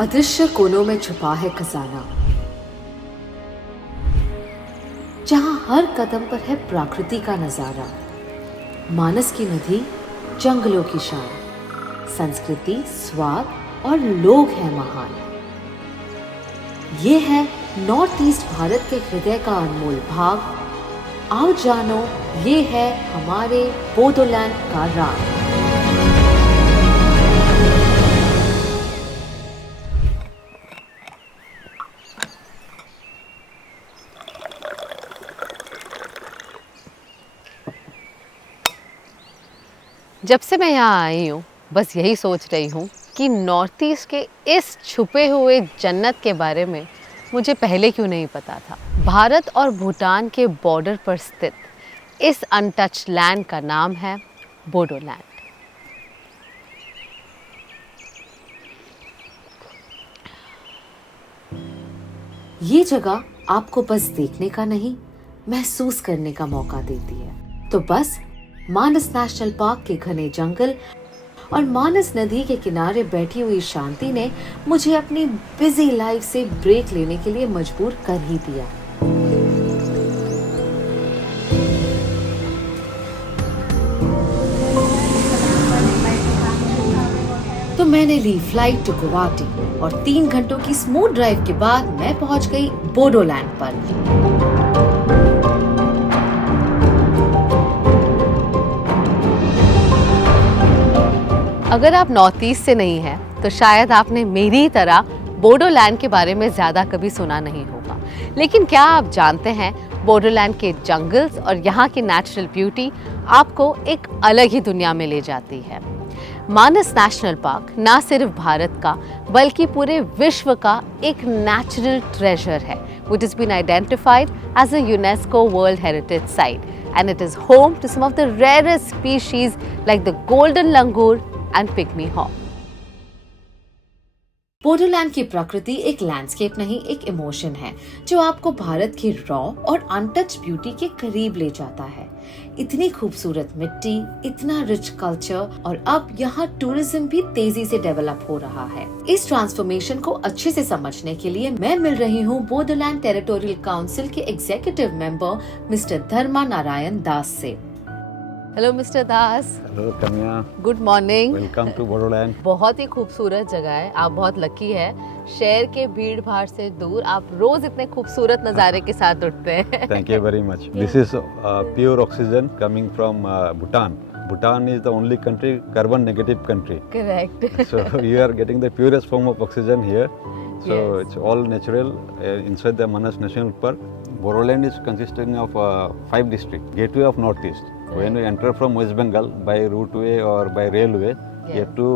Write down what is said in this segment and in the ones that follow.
अदृश्य कोनों में छुपा है खजाना, जहां हर कदम पर है प्रकृति का नजारा। मानस की नदी, जंगलों की शान, संस्कृति, स्वाद और लोग हैं महान। ये है नॉर्थ ईस्ट भारत के हृदय का अनमोल भाग। आओ जानो, ये है हमारे बोडोलैंड का राज। जब से मैं यहाँ आई हूँ बस यही सोच रही हूँ कि नॉर्थ ईस्ट के इस छुपे हुए जन्नत के बारे में मुझे पहले क्यों नहीं पता था। भारत और भूटान के बॉर्डर पर स्थित इस अनटच्ड लैंड का नाम है बोडोलैंड। ये जगह आपको बस देखने का नहीं, महसूस करने का मौका देती है। तो बस मानस नेशनल पार्क के घने जंगल और मानस नदी के किनारे बैठी हुई शांति ने मुझे अपनी बिजी लाइफ से ब्रेक लेने के लिए मजबूर कर ही दिया। तो मैंने ली फ्लाइट टू गुवाहाटी और 3 घंटों की स्मूथ ड्राइव के बाद मैं पहुंच गई बोडोलैंड पर। अगर आप नॉर्थ ईस्ट से नहीं हैं तो शायद आपने मेरी तरह बोडोलैंड के बारे में ज़्यादा कभी सुना नहीं होगा। लेकिन क्या आप जानते हैं बोडोलैंड के जंगल्स और यहाँ की नेचुरल ब्यूटी आपको एक अलग ही दुनिया में ले जाती है। मानस नेशनल पार्क ना सिर्फ भारत का बल्कि पूरे विश्व का एक नेचुरल ट्रेजर है which has been identified as a UNESCO World Heritage Site and it is home to some of the rarest species like the golden langur and pygmy hawk. Bodoland की प्रकृति एक लैंडस्केप नहीं, एक इमोशन है जो आपको भारत की रॉ और अनटच्ड ब्यूटी के करीब ले जाता है। इतनी खूबसूरत मिट्टी, इतना रिच कल्चर और अब यहाँ टूरिज्म भी तेजी से डेवलप हो रहा है। इस ट्रांसफॉर्मेशन को अच्छे से समझने के लिए मैं मिल रही हूँ बोडोलैंड टेरिटोरियल काउंसिल के executive member mister Dharma Narayan Das से। Hello mister Das. Hello Kanya, good morning. Welcome to Bodoland. बहुत ही खूबसूरत जगह है, आप बहुत लकी है। शहर के भीड़ भाड़ से दूर आप रोज इतने खूबसूरत नज़ारे के साथ उठते हैं। Thank you very much. This is pure oxygen coming from Bhutan. Bhutan is the only country, carbon negative country. Correct. So you are getting the purest form of oxygen here. So Yes. it's all natural inside the Manas National Park. Bodoland is consisting of 5 districts, gateway of Northeast. When we enter from West Bengal by roadway or by railway, you have to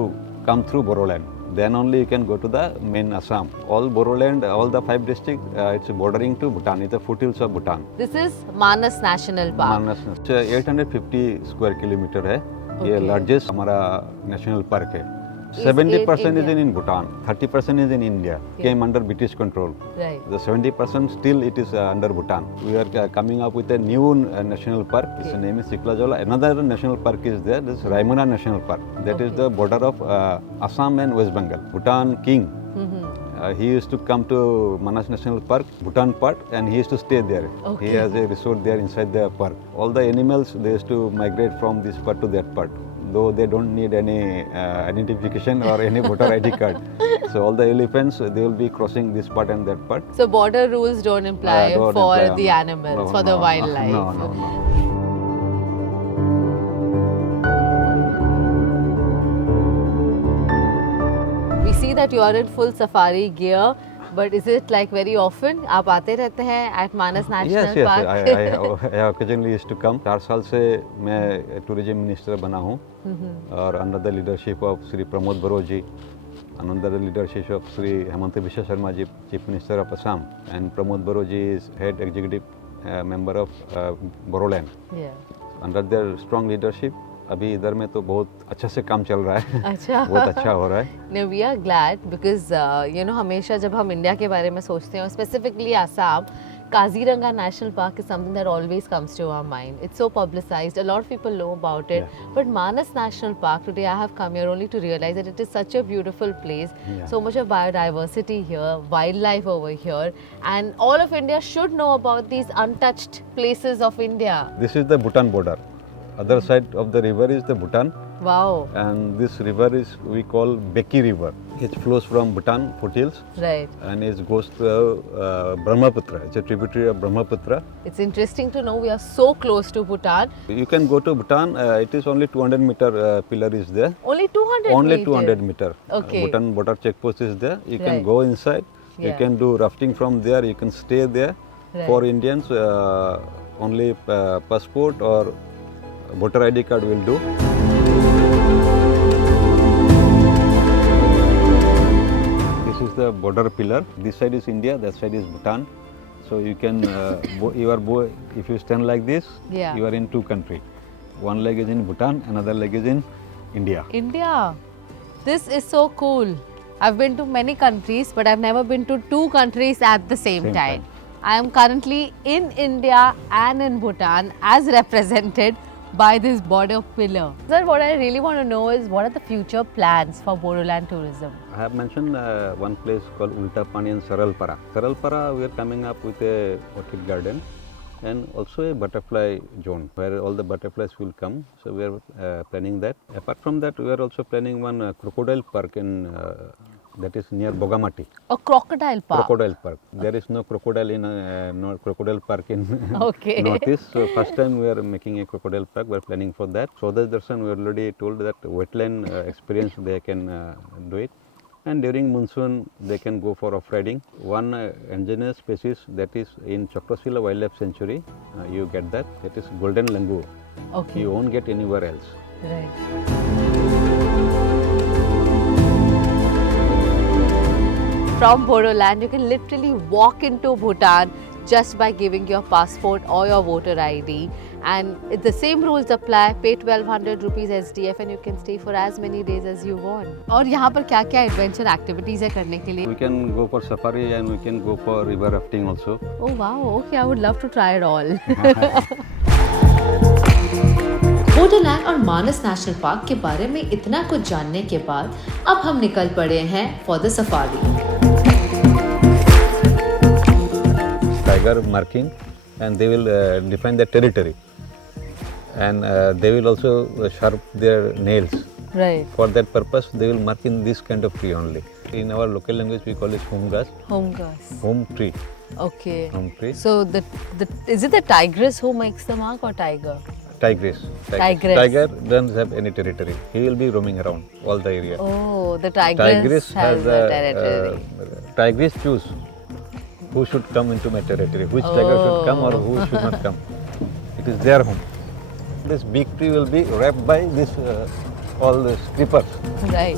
come through Bodoland. Then only you can go to the main Assam. All Bodoland, all the 5 districts, it's bordering to Bhutan. It's the foothills of Bhutan. This is Manas National Park. Manas, 850 square kilometre है। ये Okay. Largest हमारा national park है। Is 70% it is in Bhutan, 30% is in India. Came under British control. Right. The 70% still it is under Bhutan. We are coming up with a new national park. Its name is Siklajola. Another national park is there. This is Raimuna National Park. That is the border of Assam and West Bengal. Bhutan king. He used to come to Manas National Park, Bhutan part, and he used to stay there. Okay. He has a resort there inside the park. All the animals they used to migrate from this part to that part, though they don't need any identification or any voter ID card. So all the elephants they will be crossing this part and that part. So border rules don't imply Don't for apply. the animals, No, for the no, wildlife. No. We see that you are in full safari gear, but is it like very often? आप आते रहते हैं at Manas National Yes. Park? I occasionally used to come. 4 साल से मैं tourism minister बना हूँ और under the leadership of Shri Pramod Boro ji, under the leadership of Sri Hemanta Biswa Sharma ji, Chief Minister of Assam, and Pramod Baro ji is head executive member of Bodoland. Yeah. Under their strong leadership, अभी इधर में तो बहुत अच्छा से काम चल रहा है। अच्छा। बहुत अच्छा हो रहा है। No, we are glad because you know हमेशा जब हम इंडिया के बारे में सोचते हैं, specifically Assam, Kaziranga National Park is something that always comes to our mind. It's so publicized. A lot of people know about it. Yeah. But Manas National Park, today I have come here only to realize that it is such a beautiful place. Yeah. So much of biodiversity here, wildlife over here. And all of India should know about these untouched places of India. This is the Bhutan border. Other side of the river is the Bhutan, Wow. and this river is we call Beki River. It flows from Bhutan foothills Right. and it goes to Brahmaputra. It's a tributary of Brahmaputra. It's interesting to know we are so close to Bhutan. You can go to Bhutan. It is only 200-meter pillar is there. Only 200 Only meters. 200 meter. Okay. Bhutan border checkpost is there. You can Right. go inside. You Yeah. can do rafting from there. You can stay there. Right. For Indians, only passport or voter ID card will do. This is the border pillar. This side is India. That side is Bhutan. So you can, if you stand like this, Yeah. you are in two countries. One leg is in Bhutan, another leg is in India. India. This is so cool. I've been to many countries, but I've never been to two countries at the same Same time. time. I am currently in India and in Bhutan as represented by this border pillar. Sir, what I really want to know is what are the future plans for Bodoland tourism? I have mentioned one place called Ulta Pani and Saralpara. Saralpara, we are coming up with a orchid garden and also a butterfly zone where all the butterflies will come. So we are planning that. Apart from that, we are also planning one crocodile park in that is near Bogamati. A crocodile park. Crocodile park. There is no crocodile in no crocodile park in Okay. Northeast. So first time we are making a crocodile park. We are planning for that. Swadharsh Darshan, we already told that wetland experience they can do it. And during monsoon, they can go for off-riding. One endangered species that is in Chakrasila Wildlife Sanctuary, you get that. That is golden langur. Okay. You won't get anywhere else. Right. From Bodoland, you can literally walk into Bhutan just by giving your passport or your voter ID. And the same rules apply. Pay 1200 rupees SDF and you can stay for as many days as you want. और यहाँ पर क्या-क्या adventure activities है करने के लिए? We can go for safari and we can go for river rafting also. Oh wow, okay, I would love to try it all. Bodoland और मानस national park के बारे में इतना कुछ जानने के बाद अब हम निकल पड़े हैं for the safari. Tiger marking, and they will define their territory, and they will also sharp their nails. Right. For that purpose, they will mark in this kind of tree only. In our local language, we call it humgas, Home gas. home tree, Okay. home tree. So is it the tigress who makes the mark or tiger? Tigress. Tigress. Tiger doesn't have any territory. He will be roaming around all the area. Oh, the tigress has a territory. Tigress choose who should come into my territory, which tiger should come or who should not come. It is their home. This big tree will be wrapped by this all the creepers. Right.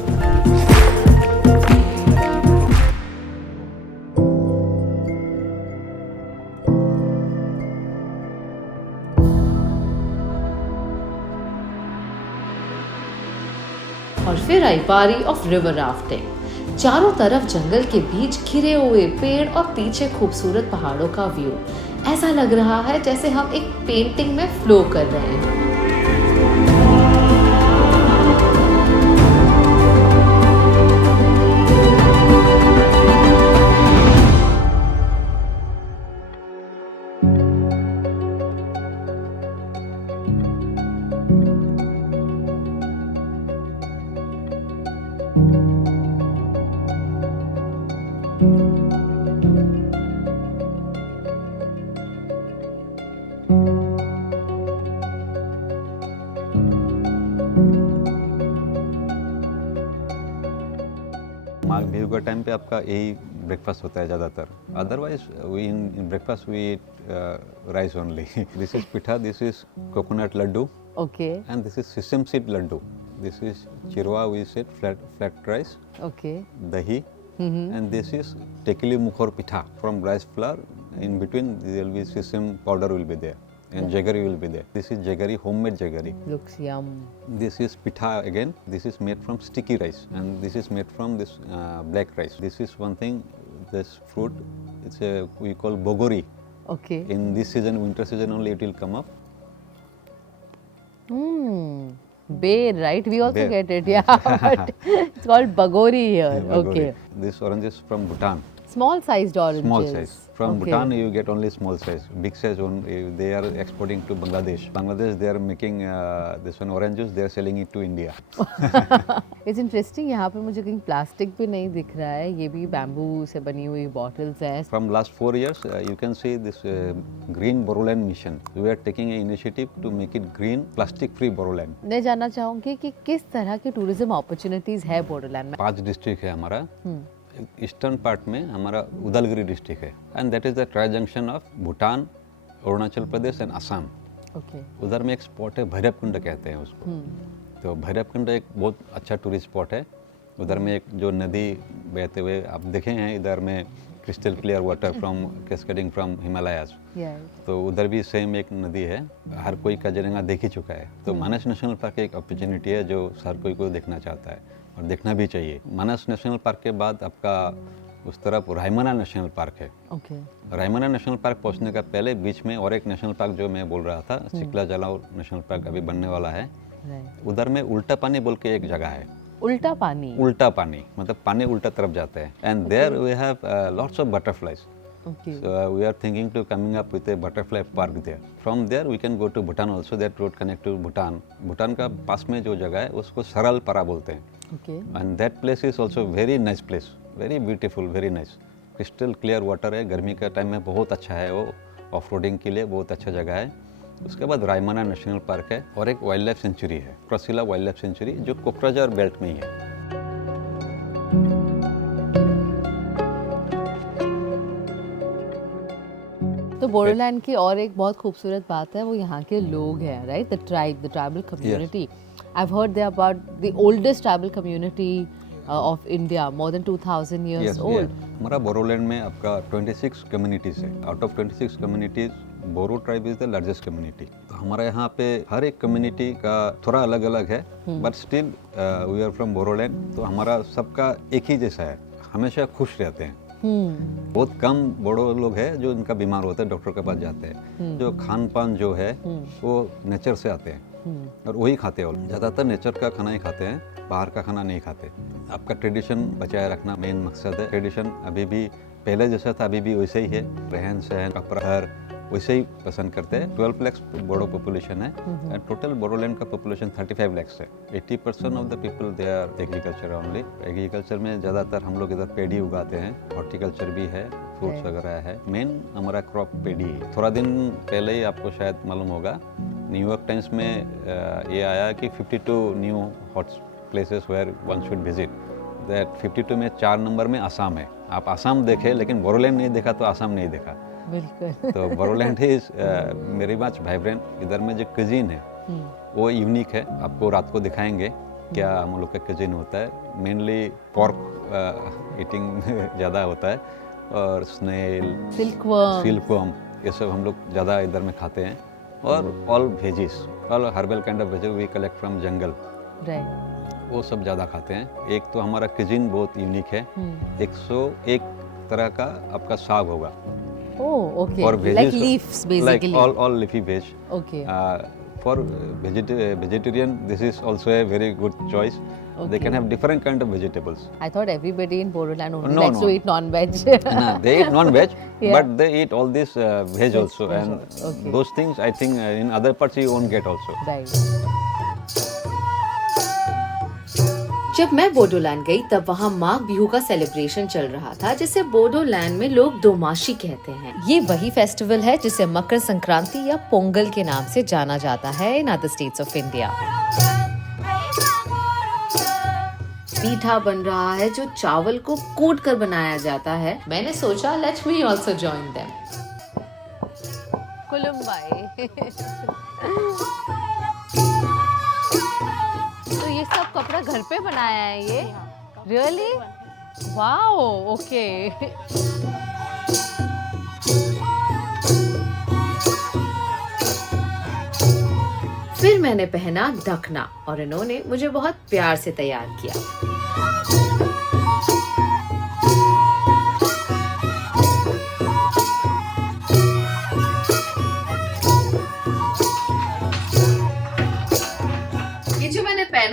और फिर आई बारी of river rafting. चारों तरफ जंगल के बीच घिरे हुए पेड़ और पीछे खूबसूरत पहाड़ों का व्यू। ऐसा लग रहा है जैसे हम एक पेंटिंग में फ्लो कर रहे हैं। माघ बिहू का टाइम पे आपका यही ब्रेकफास्ट होता है ज़्यादातर। Otherwise we in breakfast we rice only. This is pitha, this is coconut laddu, Okay. and this is sesame seed laddu. This is chirwa, we said flat rice, Okay. dahi, and this is tekili mukhor pitha from rice flour. In between there will be sesame powder will be there, and jaggery will be there. This is jaggery, homemade jaggery. Looks yum. This is pitha again. This is made from sticky rice, and this is made from this black rice. This is one thing. This fruit, it's a we call bogori. Okay. In this season, winter season only, it will come up. Bear, right? We also Bear. get it, yeah. But it's called bagori here. Bagori. Okay. This orange is from Bhutan. Small sized oranges. Small size. From Okay. Bhutan, you get only small size. Big size, they are exporting to Bangladesh. Bangladesh, they are making this one orange juice. They are selling it to India. It's interesting. यहाँ पे मुझे कहीं plastic भी नहीं दिख रहा है. ये भी बैम्बू से बनी हुई बॉटल्स हैं. From last 4 years, you can see this green Boroland mission. We are taking an initiative to make it green, plastic-free Boroland. मैं जानना चाहूँगी कि किस तरह की टूरिज्म अपॉर्चुनिटीज है बोडोलैंड में. 5 डिस्ट्रिक्ट है हमारा. ईस्टर्न पार्ट में हमारा उदलगिरी डिस्ट्रिक्ट है, and that is the tri junction of Bhutan, Arunachal Pradesh and Assam. Okay. उधर में एक स्पॉट है, भैरवकुंड कहते हैं उसको. तो भैरवकुंड एक बहुत अच्छा टूरिस्ट स्पॉट है. उधर में एक जो नदी बहते हुए आप देखे हैं, इधर में crystal clear water from cascading from Himalayas. तो उधर भी सेम एक नदी है. हर कोई काजीरंगा देख ही चुका है. तो मानस नेशनल पार्क एक अपॉर्चुनिटी है जो हर कोई को देखना चाहता है और देखना भी चाहिए. मानस नेशनल पार्क के बाद आपका उस तरफ रायमना नेशनल पार्क है. ओके. रायमना नेशनल पार्क पहुंचने का पहले बीच में और एक नेशनल पार्क जो मैं बोल रहा था, सिकला जलाव नेशनल पार्क अभी बनने वाला है. उधर में उल्टा पानी बोल के एक जगह है. उल्टा पानी. उल्टा पानी मतलब पानी उल्टा तरफ जाता है. And there we have lots of butterflies. Okay. So we are thinking to coming up with a butterfly park there. From there we can go to Bhutan also. That road connect to Bhutan. Bhutan का पास में जो जगह है उसको सरल परा बोलते हैं. Okay. And that place is also very nice place. Very beautiful, very nice. Crystal clear water है. गर्मी का टाइम में बहुत अच्छा है वो. ऑफ रोडिंग के लिए बहुत अच्छा जगह है. उसके बाद रायमना नेशनल पार्क है और एक वाइल्ड लाइफ सेंचुरी है, क्रसिला वाइल्ड लाइफ सेंचुरी, जो कोकराझार बेल्ट में ही है. तो बोडोलैंड की और एक बहुत खूबसूरत बात है वो यहाँ के लोग हैं, right? The tribal community. I have heard they are about the oldest tribal community of India, more than 2000 years old. हमारा बोरोलैंड में आपका 26 कम्युनिटीज है. Out of 26 communities Boro tribe is the largest community. तो हमारा यहाँ पे हर एक कम्युनिटी का थोड़ा अलग अलग है, but still we are from Boroland. तो हमारा सबका एक ही जैसा है, हमेशा खुश रहते हैं. बहुत कम बोडो लोग हैं जो इनका बीमार होते हैं, डॉक्टर के पास जाते हैं. जो खान पान जो है वो नेचर से आते हैं और वही खाते हैं. ज़्यादातर नेचर का खाना ही खाते हैं, बाहर का खाना नहीं खाते. आपका ट्रेडिशन बचाए रखना मेन मकसद है. ट्रेडिशन अभी भी पहले जैसा था अभी भी वैसे ही है. रहन सहन, कपड़ा वैसे ही पसंद करते हैं. 12 लाख बोडो पॉपुलेशन है एंड टोटल बोडोलैंड का पॉपुलेशन 35 लाख है. 80% of the people they are agriculture only. Agriculture में ज़्यादातर हम लोग इधर पेड़ी उगाते हैं. हॉर्टिकल्चर भी है, फ्रूट्स वगैरह है. मेन हमारा क्रॉप पेड़ी है. थोड़ा दिन पहले ही आपको शायद मालूम होगा, न्यूयॉर्क टाइम्स में ये आया कि 52 new hot places where one should visit. That 52 में 4 नंबर में आसाम है. आप आसाम देखे लेकिन बोरोलैंड नहीं देखा तो आसाम नहीं देखा. बिल्कुल. तो Bodoland is very much vibrant. इधर में जो क्यूजीन है वो यूनिक है. आपको रात को दिखाएंगे क्या हम लोग का क्यूजीन होता है. मेनली पोर्क ईटिंग ज़्यादा होता है और स्नेल, सिल्कवर्म, ये सब हम लोग ज़्यादा इधर में खाते हैं. और all veggies, all herbal kind of veggies we collect from jungle. वो सब ज़्यादा खाते हैं. एक तो हमारा क्यूजीन बहुत यूनिक है. 101 तरह का आपका साग होगा. Oh, okay. For veggies, like leaves, basically. Like all leafy veg. Okay. For vegetarian, this is also a very good choice. Okay. They can have different kind of vegetables. I thought everybody in Bodoland only No, likes no. to eat non-veg. Nah, they eat non-veg, Yeah. but they eat all this veg also, and Okay. those things I think in other parts you won't get also. Right. जब मैं बोडोलैंड गई तब वहाँ माघ बिहू का celebration चल रहा था, जिसे बोडोलैंड में लोग दोमाशी कहते हैं. ये वही फेस्टिवल है जिसे मकर संक्रांति या पोंगल के नाम से जाना जाता है in other states of India. पीठा बन रहा है जो चावल को कूट कर बनाया जाता है. मैंने सोचा let me also join them. कुलुम्बाई. तो ये सब कपड़ा घर पे बनाया है ये? रियली? Wow, okay. फिर मैंने पहना ढकना और इन्होंने मुझे बहुत प्यार से तैयार किया.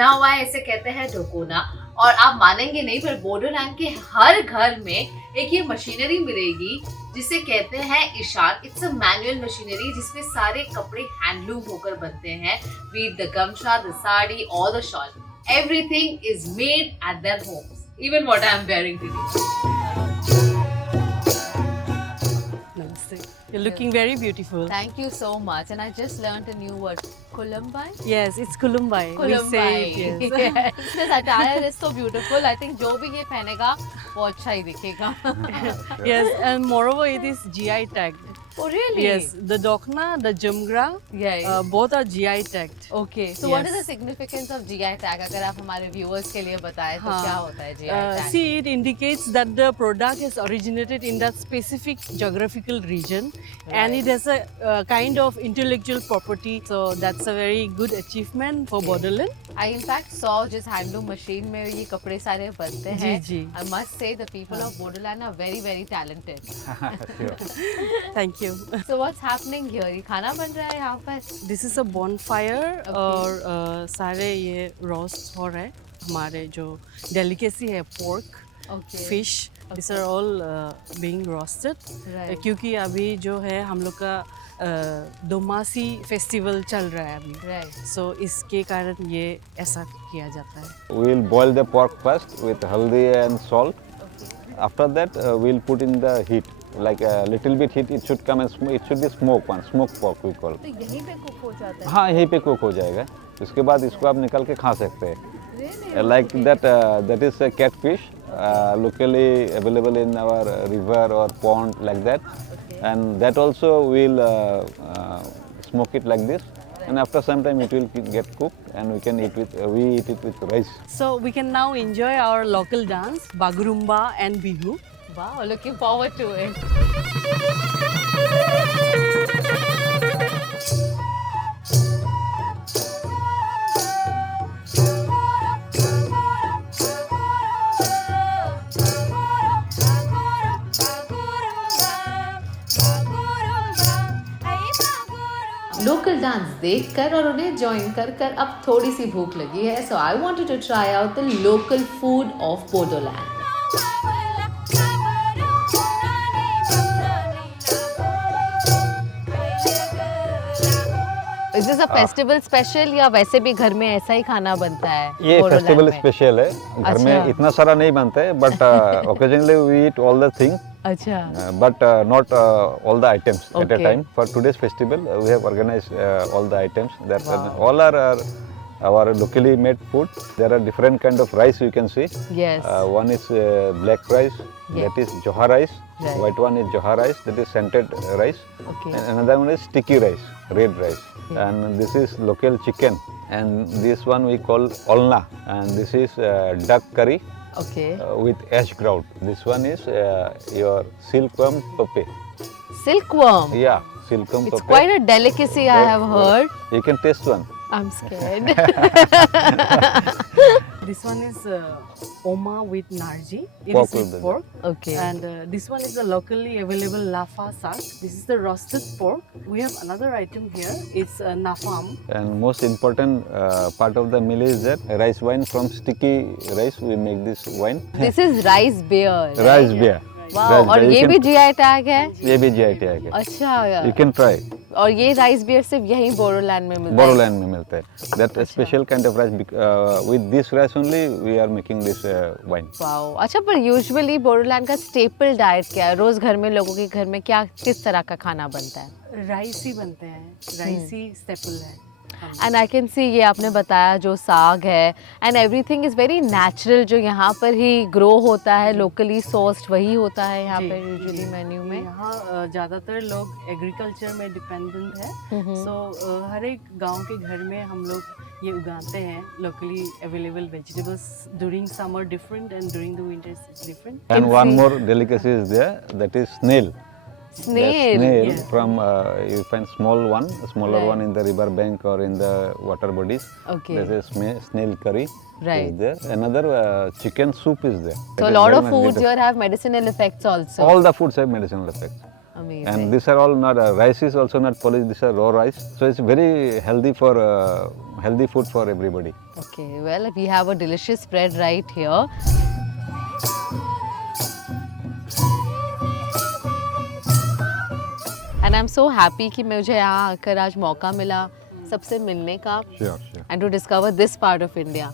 बना हुआ है, इसे कहते हैं ढकोना। और आप मानेंगे नहीं, पर बोडोलैंड के हर घर में एक ये मशीनरी मिलेगी जिसे कहते हैं इशार। इट्स अ मैनुअल मशीनरी जिसमें सारे कपड़े हैंडलूम होकर बनते हैं। बी इट द गमछा, द साड़ी और the shawl, everything is made at their homes. Even what I am wearing today. Namaste. You're looking very beautiful. Thank you so much. And I just learned a new word, Kulumbai. Yes, it's Kulumbai. We say it, yes. Yes. This attire is so beautiful. I think जो भी ये पहनेगा वो अच्छा ही दिखेगा. Yes, and moreover, it is GI tagged. Oh really? Yes, the Dokna, the Jumgra, Yeah. both are GI tagged. Okay. So what is Yes. the significance of GI tag? अगर आप हमारे viewers के लिए बताएं तो हाँ. क्या होता है GI tag? See, it indicates that the product has originated in that specific geographical region, and it has a kind of intellectual property. So that's a very good achievement for Borderland. I in fact saw जिस handloom machine में ये कपड़े सारे बनते हैं. जी. I must say the people of Borderland are very very talented. Sure. Thank you. So what's happening here? ये खाना बन रहा है यहाँ पर? This is a bonfire Okay. और सारे ये roast हो रहे हैं. हमारे जो delicacy है pork, Okay. fish, these are all being roasted. Right. क्योंकि अभी जो है हम लोग का दोमासी फेस्टिवल चल रहा है अभी. Right. So इसके कारण ये ऐसा किया जाता है. We'll boil the pork first with haldi and salt. After that, we'll put in the heat. Like a little bit heat, it should come and it should be smoked one, smoked pork we call. तो यहीं पे cook हो जाता है? हाँ, यहीं पे cook हो जाएगा. उसके बाद इसको आप निकाल के खा सकते हैं. Really? Like that, that is a catfish, locally available in our river or pond like that. Okay. And that also we'll smoke it like this. And after some time it will get cooked and we can eat with, we eat it with rice. So we can now enjoy our local dance, Bagurumba and Bihu. Wow, looking forward to it. Local dance देखकर और उन्हें join कर कर अब थोड़ी सी भूख लगी है. So I wanted to try out the local food of Bodoland. Is this a festival special या वैसे भी घर में ऐसा ही खाना बनता है? ये बोडोलैंड फेस्टिवल में? स्पेशल है. घर में अच्छा. इतना सारा नहीं बनता है, but occasionally we eat all the things. अच्छा. But not all the items at a Okay. time. For today's festival, we have organized all the items. That Wow. all are our locally made food. There are different kind of rice you can see. Yes. One is black rice, Yeah. that is Johar rice. Right. White one is Johar rice, that is scented rice. Okay. And another one is sticky rice, red rice. And this is local chicken. And this one we call olna. And this is duck curry. Okay. With ash grout. This one is your silkworm pappe. Silkworm. Yeah, silkworm It's pappe. quite a delicacy I have heard. You can taste one. I'm scared. This one is Oma with Narji. It Pork is with with pork. Okay. And this one is the locally available Lafa sak. This is the roasted pork. We have another item here. It's Nafam. And most important part of the meal is that rice wine from sticky rice. We make this wine. This is rice beer. Rice beer. Wow. Rice और beer. You ये can- भी GI tag है? ये भी GI tag है. अच्छा. You can try. और ये राइस बियर सिर्फ यहीं बोडोलैंड में मिलता है? Borderland में मिलता है. That a special kind of rice. With this rice only we are making this wine. Wow. अच्छा, पर यूजुअली बोडोलैंड का स्टेपल डाइट क्या है? रोज घर में लोगों के घर में क्या किस तरह का खाना बनता है? राइस ही बनते हैं. राइस ही स्टेपल है. एंड आई कैन सी ये आपने बताया जो साग है and everything is very natural, जो यहाँ पर ही ग्रो होता है, लोकली सोर्स्ड वही होता है यहाँ जी, पर यूजुअली मेन्यू में. यहाँ ज़्यादातर लोग एग्रीकल्चर में डिपेंडेंट है. सो हर एक गांव के घर में हम लोग ये उगाते हैं. Locally available vegetables during summer different and during the winters it's different. And one more delicacy is there. That is snail. The snail. snail yeah. from you find small one, a smaller Right. one in the river bank or in the water bodies. Okay. There's a snail curry. Right. Is there. Another chicken soup is there. So a It is lot very of much foods different. here have medicinal effects also. All the foods have medicinal effects. Amazing. And these are all not rice is also not polished. These are raw rice, so it's very healthy for healthy food for everybody. Okay, well, we have a delicious spread right here. And I'm so happy कि मुझे यहाँ आकर आज मौका मिला सबसे मिलने का Sure, sure. and to discover this part of India.